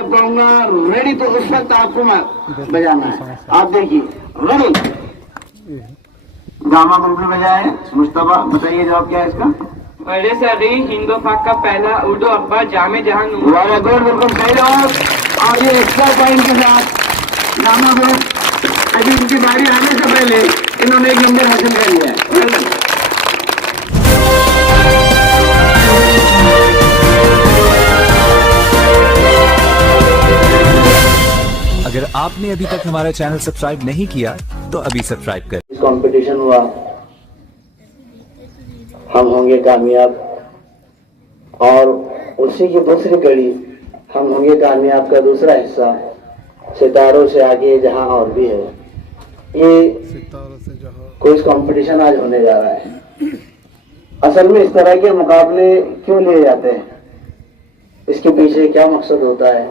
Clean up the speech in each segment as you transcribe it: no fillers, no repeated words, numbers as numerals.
कहूँगा रेडी, तो उस वक्त आपको बजाना है। आप देखिए, रेडी, गामा ग्रुप ने बजाया है। मुस्तफा बताइए जवाब क्या है इसका। पहले सदी हिंदू पाक का पहला उर्दू अखबार जामे जहां वेरी गुड, बिल्कुल सही जवाब। और ये एक्स्ट्रा पॉइंट के साथ गामा ग्रुप अभी इनकी बारी आने से पहले इन्होंने एक नंबर हासिल कर लिया है। अगर आपने अभी तक हमारा चैनल सब्सक्राइब नहीं किया तो अभी सब्सक्राइब करें। कंपटीशन हुआ, हम होंगे कामयाब, और उसी की दूसरी कड़ी हम होंगे कामयाब का दूसरा हिस्सा, सितारों से आगे जहां और भी है। ये क्विज कंपटीशन आज होने जा रहा है। असल में इस तरह के मुकाबले क्यों लिए जाते हैं, इसके पीछे क्या मकसद होता है,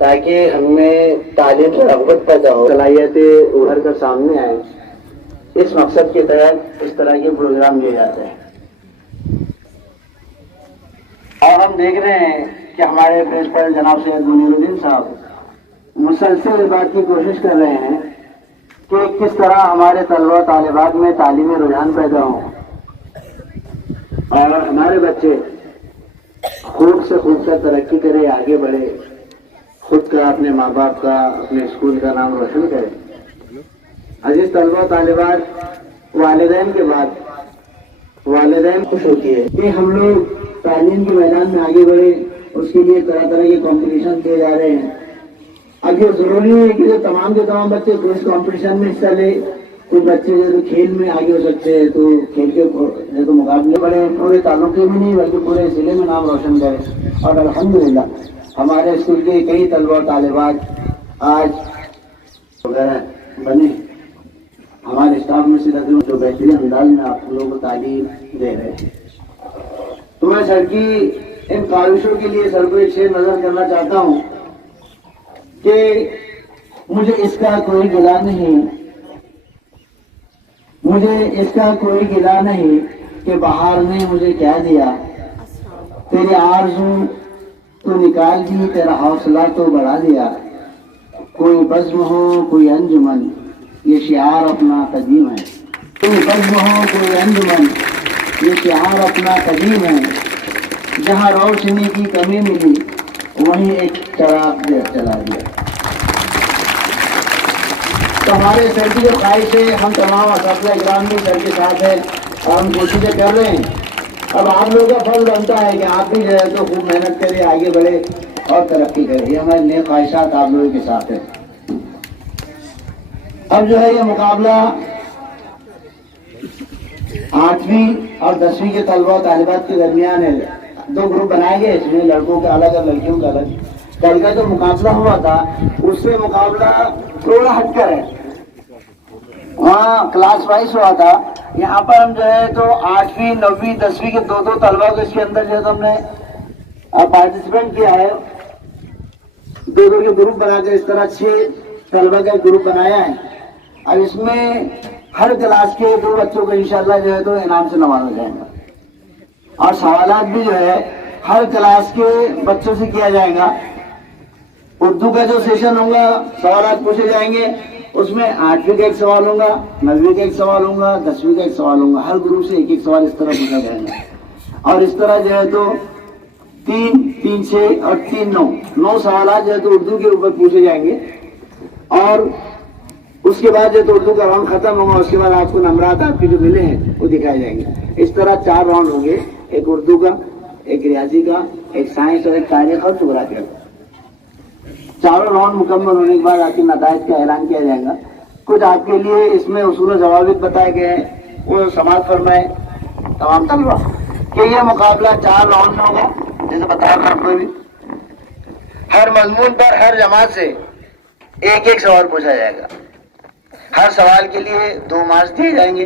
ताकि हमें तालीम से रग़बत पैदा हो, सलाहियतें उभर कर सामने आए। इस मकसद के तहत इस तरह के प्रोग्राम लिए जाते हैं। और हम देख रहे हैं कि हमारे प्रिंसिपल जनाब सैयद मुनीरुद्दीन साहब मुसलसल इस बात की कोशिश कर रहे हैं कि किस तरह हमारे तलबा तालिबात में तालीमी रुझान पैदा हो और हमारे बच्चे खूब से खूब का तरक्की करें, आगे बढ़े, खुद का, अपने माँ बाप का, अपने स्कूल का नाम रोशन करें। अजीज तलबा तालिबात, वालिदैन के बाद वालिदैन खुश होती है कि हम लोग तालीम के मैदान में आगे बढ़े। उसके लिए तरह तरह के कंपटीशन किए जा रहे हैं। अब ये जरूरी है कि जो तमाम के तमाम बच्चे इस कंपटीशन में हिस्सा ले। कुछ बच्चे जो खेल में आगे हो सकते हैं तो खेल के जो मुकाबले बड़े पूरे तालुके में नहीं बल्कि पूरे जिले में नाम रोशन करें। और अल्हम्दुलिल्लाह हमारे स्कूल के कई तलबा तालिबात आज वगैरह बने। हमारे स्टाफ में से जो बेहतरीन अंदाज में आप लोगों को तालीम दे रहे हैं। तो मैं सर की इन काविशों के लिए सर को एक शेर नजर करना चाहता हूँ कि मुझे इसका कोई गिला नहीं, मुझे इसका कोई गिला नहीं कि बहार ने मुझे क्या दिया। तेरी आरज़ू तो निकाल दी, तेरा हौसला तो बढ़ा दिया। कोई बज़्म हो कोई अंजुमन, ये शिआर अपना कदीम है। कोई बज़्म हो कोई अंजुमन, ये शिआर अपना कदीम है। जहाँ रोशनी की कमी मिली वहीं एक चराग जला दिया। तो हमारे सर की जो ख्वाहिश है, हम तमाम असातिज़ा इकराम भी सर के साथ है और हम कोशिशें कर रहे हैं। अब आप लोगों का फर्ज बनता है कि आप भी जो है तो खूब मेहनत करें, आगे बढ़े और तरक्की करें। ये हमारी नेक ख्वाहिशात आप लोगों के साथ है। अब जो है ये मुकाबला 8वीं और 10वीं के तलबा तालिबात के दरमियान है। 2 ग्रुप बनाए गए, इसमें लड़कों का अलग और लड़कियों का अलग। कल का जो मुकाबला हुआ था उससे मुकाबला थोड़ा हटकर है, वहाँ क्लास वाइज हुआ था। यहाँ पर हम जो है तो 8वीं 9वीं 10वीं के 2-2 तलबा को इसके अंदर जो है तो हमने पार्टिसिपेंट किया है। 2-2 के ग्रुप बनाकर इस तरह 6 तलबा का ग्रुप बनाया है। अब इसमें हर क्लास के 2 बच्चों को इंशाल्लाह जो है तो इनाम से नवाजा जाएगा और सवालात भी जो है हर क्लास के बच्चों से किया जाएगा। उर्दू का जो सेशन होगा, सवालात पूछे जाएंगे, उसमें 8वीं का एक सवाल होगा, 9वीं का एक सवाल होगा, 10वीं का एक सवाल होगा। हर ग्रुप से एक एक सवाल इस तरह पूछा जाएगा और इस तरह जो है तो 3 6 और 3 9 सवालात जो है तो उर्दू के ऊपर पूछे जाएंगे। और उसके बाद जो तो उर्दू का राउंड खत्म होगा, उसके बाद आपको नंबरात आपके जो मिले हैं वो दिखाए जाएंगे। इस तरह 4 राउंड होंगे, एक उर्दू का, एक रियाजी का, एक साइंस और एक तारीख और जुग्राफिया का। चारों राउंड मुकम्मल होने के बाद आपके नताइज का ऐलान किया जाएगा। कुछ आपके लिए इसमें उसूल जवाबित बताए गए हैं, वो समाप्त फरमाए तमाम तलबा कि यह मुकाबला 4 राउंड में होगा। जैसे बताया था आपको भी, हर मजमून पर हर जमात से एक एक सवाल पूछा जाएगा। हर सवाल के लिए 2 मार्क्स दिए जाएंगे।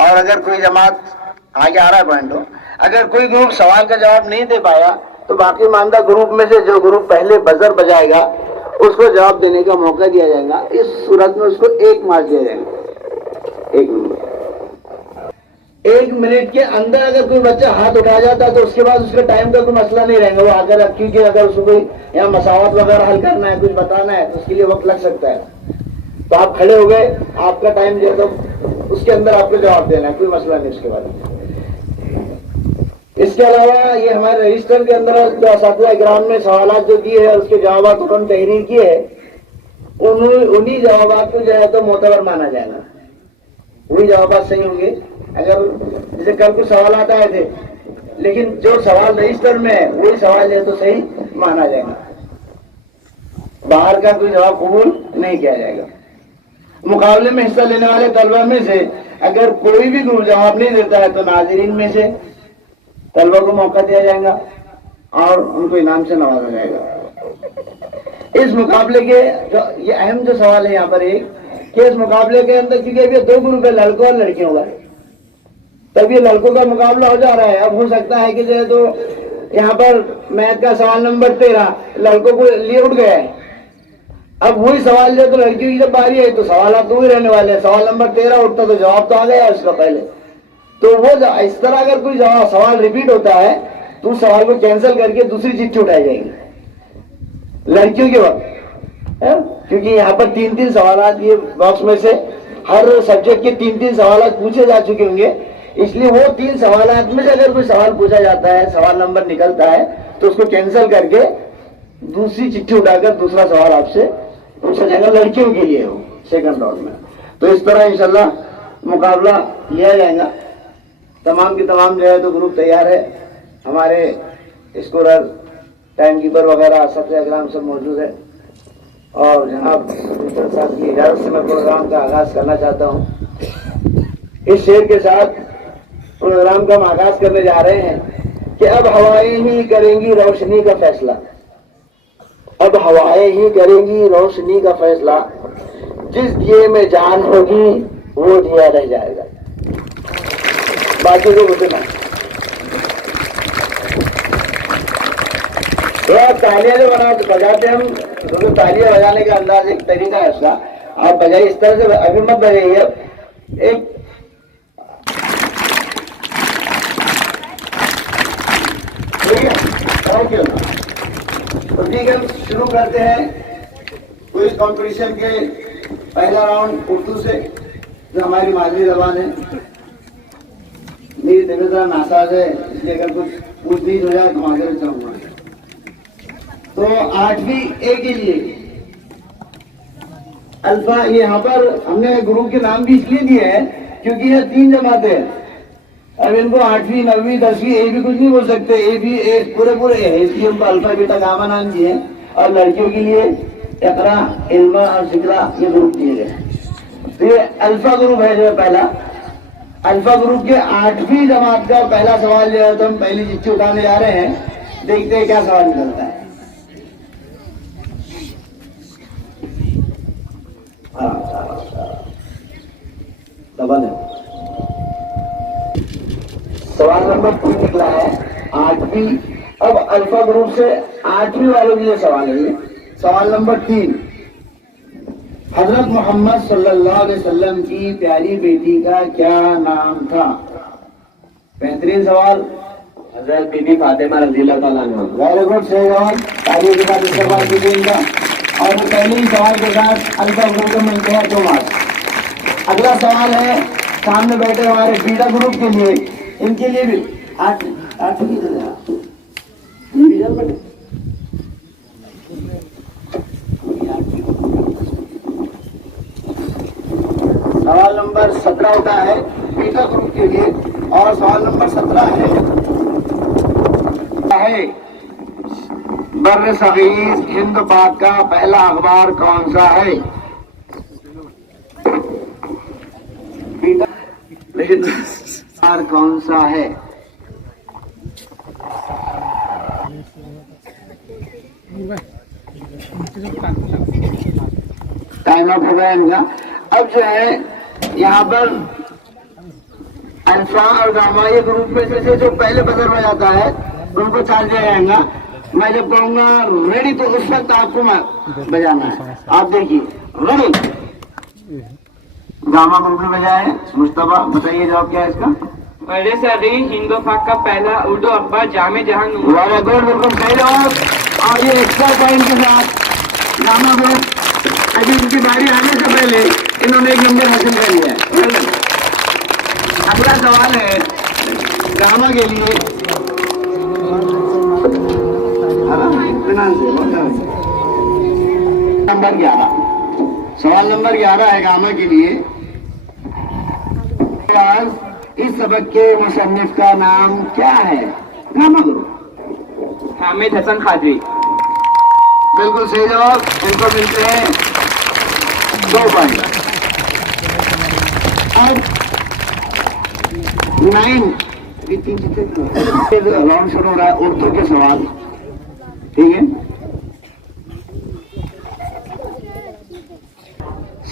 और अगर कोई जमात आगे आ रहा है पॉइंट हो, अगर कोई ग्रुप सवाल का जवाब नहीं दे पाया तो बाकी मानदा ग्रुप में से जो ग्रुप पहले बजर बजाएगा उसको जवाब देने का मौका दिया जाएगा। इस सूरत में उसको 1 मार्क्स दिया जाएगा। 1 मिनट। 1 منٹ کے اندر اگر کوئی بچہ ہاتھ اٹھا جاتا ہے تو اس کے بعد اس کا ٹائم کا کوئی مسئلہ نہیں رہے گا. وہ اگر کیونکہ اگر اس کو کوئی یہاں مساوات وغیرہ حل کرنا ہے, کچھ بتانا ہے, تو اس کے لیے وقت لگ سکتا ہے. تو آپ کھڑے ہو گئے, آپ کا ٹائم جو ہے تو اس کے اندر آپ کو جواب دینا ہے, کوئی مسئلہ نہیں اس کے بعد. اس کے علاوہ یہ ہمارے رجسٹر کے اندر جو اساتذہ اکرام نے سوالات جو دیے ہیں, اس کے جوابات انہوں نے تحریر کیے ہیں, انہی جوابات کو جو ہے تو معتبر مانا جائے گا. وہی جوابات صحیح ہوں گے. اگر جیسے کل کچھ سوالات آئے تھے, لیکن جو سوال رجسٹر میں ہے وہی سوال ہے تو صحیح مانا جائے گا. باہر کا کوئی جواب قبول نہیں کیا جائے گا. مقابلے میں حصہ لینے والے طلبہ میں سے اگر کوئی بھی گروپ جواب نہیں دیتا ہے تو ناظرین میں سے طلبہ کو موقع دیا جائے گا اور ان کو انعام سے نوازا جائے گا. اس مقابلے کے یہ اہم جو سوال ہے یہاں پر ایک کہ اس مقابلے کے اندر کیونکہ ابھی 2 گروپ ہے, لڑکوں اور لڑکیوں کا, تب یہ لڑکوں کا مقابلہ ہو جا رہا ہے. اب ہو سکتا ہے کہ جو ہے تو یہاں پر میتھ کا سوال نمبر 13 لڑکوں کو لیے اٹھ گیا ہے. اب وہی سوال جو ہے تو لڑکیوں کی جب باری ہے تو سوالات تو ہی رہنے والے ہیں. سوال نمبر 13 اٹھتا تو جواب تو آ گیا اس کا پہلے. تو وہ اس طرح اگر کوئی سوال ریپیٹ ہوتا ہے تو اس سوال کو کینسل کر کے دوسری چٹھی اٹھائی جائے گی لڑکیوں کے وقت, کیونکہ یہاں پر 3 سوالات یہ باکس میں سے ہر سبجیکٹ کے 3 سوالات پوچھے جا چکے ہوں گے. اس لیے وہ 3 سوالات میں سے اگر کوئی سوال پوچھا جاتا ہے, سوال نمبر نکلتا ہے, تو اس کو کینسل کر کے دوسری چٹھی اٹھا کر دوسرا سوال آپ سے پوچھا جائے گا لڑکیوں کے لیے, ہو سیکنڈ راؤنڈ میں. تو اس طرح انشاءاللہ مقابلہ لیا جائے گا. تمام کی تمام جو ہے تو گروپ تیار ہے. ہمارے اسکورر, ٹائم کیپر وغیرہ اساتذہ اکرام سب موجود ہے. اور جناب صاحب کی اجازت سے میں پروگرام کا آغاز کرنا چاہتا ہوں. اس شعر کے ساتھ پروگرام کا ہم آغاز کرنے جا رہے ہیں کہ اب ہوائیں ہی کریں گی روشنی کا فیصلہ, اب ہوائیں ہی کریں گی روشنی کا فیصلہ, جس دیے میں جان ہوگی وہ دیا رہ جائے گا. باقی کو بتنا تالیاں جو بجاتے ہم, کیونکہ تالیاں بجانے کا انداز ایک طریقہ ہے اس کا. آپ بجائے اس طرح سے ابھی مت بجائیے, ایک تو ٹھیک ہے, شروع کرتے ہیں کوئز کمپٹیشن کے پہلا راؤنڈ اردو سے جو ہماری مادری زبان ہے. میری طبیعت ذرا ناساز ہے, اس لیے اگر کچھ پوچھ گیچھ ہو جائے تو معذرت چاہوں گا. تو 8ویں اے کے لیے الفا, یہ یہاں پر ہم نے گروپ کے نام بھی اس لیے دیے ہیں کیونکہ یہ 3 جماعتیں ہیں. اب ان کو 8ویں 9ویں 10ویں اے بھی کچھ نہیں بول سکتے, اے بھی پورے اے ہے, اس لیے ان کو الفا بیٹا گاما نام دیے. اور لڑکیوں کے لیے اقرا, علما اور ذکرا یہ گروپ دیے گئے. تو یہ الفا گروپ ہے جو ہے پہلا. الفا گروپ کے 8ویں جماعت کا پہلا سوال جو ہے تو ہم پہلی چٹھی اٹھانے جا رہے ہیں. دیکھتے ہیں کیا سوال نکلتا ہے. سوال نمبر 3 نکلا ہے 8ویں. اب الفا گروپ سے 8ویں والوں کے لیے سوال ہے. یہ سوال نمبر 3, حضرت محمد صلی اللہ علیہ وسلم کی پیاری بیٹی کا کیا نام تھا؟ بہترین سوال. حضرت بی بی فاطمہ رضی اللہ تعالیٰ عنہ. ویری گڈ, صحیح جواب. تالیوں کے ساتھ استقبال کیجیے ان کا. اور پہلے ہی سوال کے ساتھ الفا گروپ کو ملتے ہیں 2 مارکس. اگلا سوال ہے سامنے بیٹھے ہمارے بیٹا گروپ کے لیے, ان کے لیے بھی 8 سوال نمبر 17 ہوتا ہے بیٹا گروپ کے لیے. اور سوال نمبر 17 ہے بر صغیر ہند پاک کا پہلا اخبار کون سا ہے؟ لیکن اخبار کون سا ہے؟ ٹائم اپ ہو گیا ان کا. اب جو ہے یہاں پر الفا اور گاما یہ گروپ میں سے جو پہلے بزر ہو جاتا ہے ان کو چھاڑ دیا جائے گا. میں جب کہوں گا ریڈی تو اس وقت آپ کو بجانا ہے. آپ دیکھیے ریڈی. گاما گروپ نے بجایا ہے. مصطفیٰ بتائیے جواب کیا ہے اس کا؟ पहले से अभी हिंदू पाक का पहला उर्दू अखबार जामे जहां नूर। वेरी गुड, बिल्कुल सही जवाब। और ये एक्स्ट्रा पॉइंट के साथ गामा ग्रुप अभी इनकी बारी आने से पहले इन्होंने एक नंबर हासिल कर लिया है। अगला सवाल है गामा के लिए। नंबर 11, सवाल नंबर 11 है गामा के लिए। इस सबक के मुसन्निफ का नाम क्या है? Gamma group. हामिद हसन खादरी। बिल्कुल सही जवाब। इनको मिलते हैं 2 पॉइंट। अब 9 राउंड शुरू हो रहा है उर्दू के सवाल, ठीक है।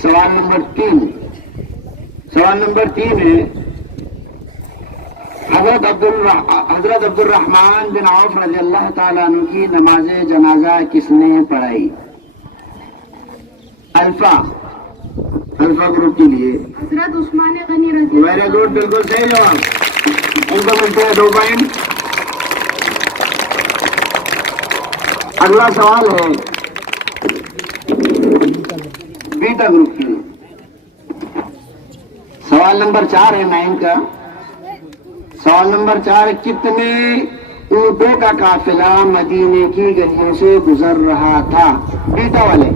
सवाल नंबर 3 है हजरत अब्दुर्रहमान बिन औफ रज़ियल्लाहु ताला अन्हु की नमाज जनाजा किसने पढ़ाई? अल्फा ग्रुप के लिए हजरत उस्मान गनी रज़ी। वेरी गुड, बिल्कुल सही जवाब। उनको मिलते हैं 2 पॉइंट। अगला सवाल है बीटा ग्रुप के लिए। सवाल नंबर 4 है 9 का। सवाल नंबर 4, कितने ऊँटों का काफिला मदीने की गलियों से गुजर रहा था? बीटा वाले,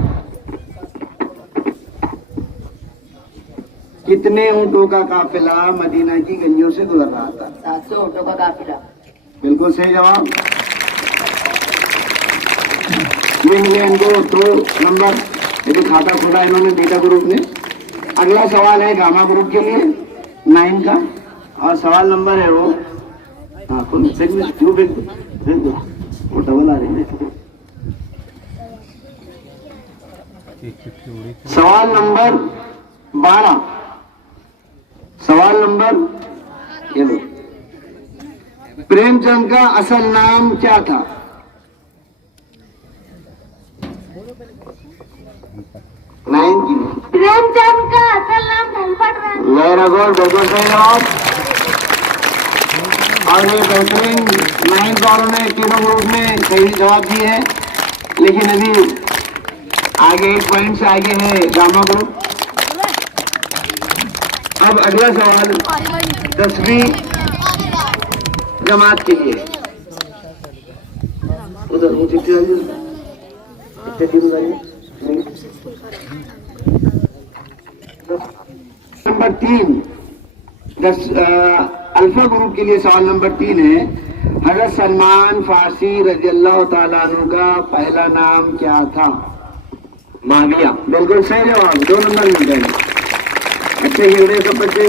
कितने ऊँटों का काफिला मदीना की गलियों से गुजर रहा था? 700 ऊँटों का काफिला। बिल्कुल सही जवाब। ये मिले इनको 2 नंबर, यदि खाता खोला इन्होंने बीटा ग्रुप ने। अगला सवाल है गामा ग्रुप के लिए 9 का, और सवाल नंबर है वो डबल आ रही है। सवाल नंबर 12। सवाल नंबर ये लो, प्रेमचंद का असल नाम क्या था? प्रेमचंद का असल नाम पोपट राय। मेरा गोल बिल्कुल सही जवाब। और ये बेहतरीन 9 वालों ने तीनों ग्रुप में सही जवाब दिए हैं, लेकिन अभी आगे 1 पॉइंट से आगे है गामा ग्रुप। अब अगला सवाल 10वीं जमात के लिए। उधर नंबर 3 अल्फा ग्रुप के लिए सवाल नंबर 3 है हजरत सलमान फारसी रज़ियल्लाहु ताला अन्हु का पहला नाम क्या था? माविया। बिल्कुल सही जवाब। 2 नंबर मिल गए। अच्छे खेल रहे सब बच्चे।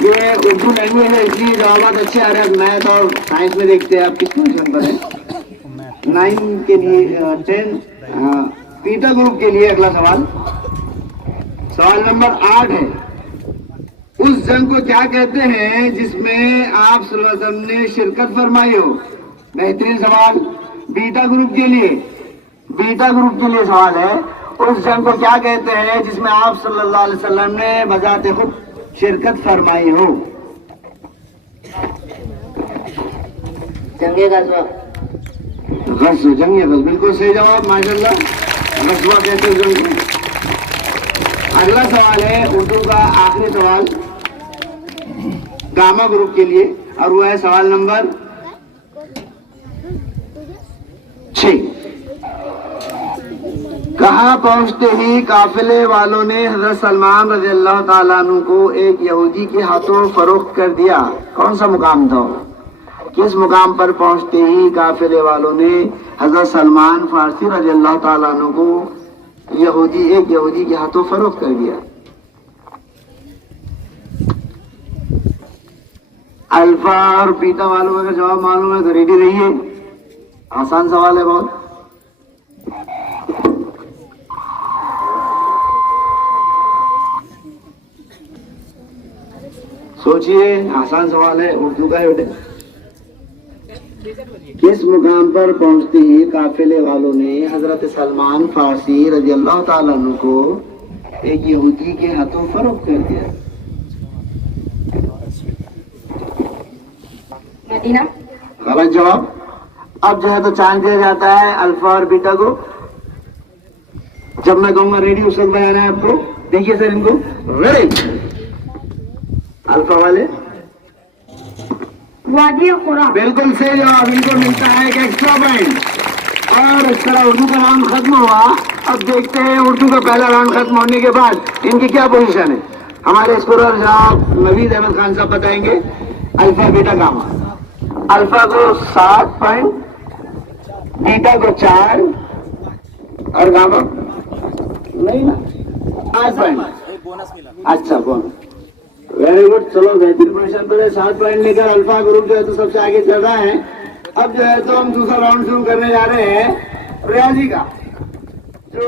ये उर्दू लैंग्वेज है इसलिए जवाब अच्छे आ रहे हैं। मैथ और साइंस में देखते हैं आप किस पोजीशन पर है। 9 के लिए 10 बीटा ग्रुप के लिए अगला सवाल। सवाल नंबर 8 है उस जंग को क्या कहते हैं जिसमें आप सल्लल्लाहु अलैहि वसल्लम ने शिरकत फरमाई हो? बेहतरीन सवाल। बीटा ग्रुप के लिए सवाल है उस जंग को क्या कहते हैं जिसमें आप सल्लल्लाहु अलैहि वसल्लम ने बजाते खुद शिरकत फरमाई हो? जंगे गज़वा। जंगे गज़वा, बिल्कुल सही जवाब। माशाल्लाह, गज़वा कहते हैं जंग को। अगला सवाल है उर्दू का आखिरी सवाल गामा ग्रुप के लिए, और वो है सवाल नंबर 6। कहाँ पहुंचते ही काफिले वालों ने हजरत सलमान रज़ियल्लाहु ताला अन्हु को एक यहूदी के हाथों फरोख्त कर दिया? कौन सा मुकाम था? किस मुकाम पर पहुंचते ही काफिले वालों ने हजरत सलमान फारसी रज़ियल्लाहु ताला अन्हु को एक यहूदी के हाथों फरोख्त कर दिया? अल्फा और बीटा वालों का जवाब मालूम है तो रेडी रहिए। आसान सवाल है बहुत। सोचिए, आसान सवाल है, उर्दू का है बेटे। किस मुकाम पर पहुंचते ही काफिले वालों ने हजरत सलमान फारसी रज़ियल्लाहु ताला अन्हु को एक यहूदी के हाथों फरोख्त कर दिया? मदीना। गलत जवाब। अब जो है तो चांस दिया जाता है अल्फा और बीटा को। जब मैं कहूंगा रेडी उस वक्त बताना है आपको। देखिए सर इनको, रेडी। अल्फा वाले वादी खुरा। बिल्कुल सही जवाब, इनको मिलता है एक एक्स्ट्रा पॉइंट। और इस तरह उर्दू का राउंड खत्म हुआ। अब देखते हैं उर्दू का पहला राउंड खत्म होने के बाद इनकी क्या पोजीशन है। हमारे स्कोरर जनाब नवीद अहमद खान साहब बताएंगे अल्फा बीटा गामा। अल्फा को 7 पॉइंट, बीटा को 4 और गामा नहीं ना 8 पॉइंट। अच्छा बोनस, वेरी गुड। चलो बेहतरीन पोजीशन पे 7 पॉइंट लेकर अल्फा ग्रुप जो है तो सबसे आगे चल रहा है। अब जो है तो हम दूसरा राउंड शुरू करने जा रहे हैं रियाजी का, जो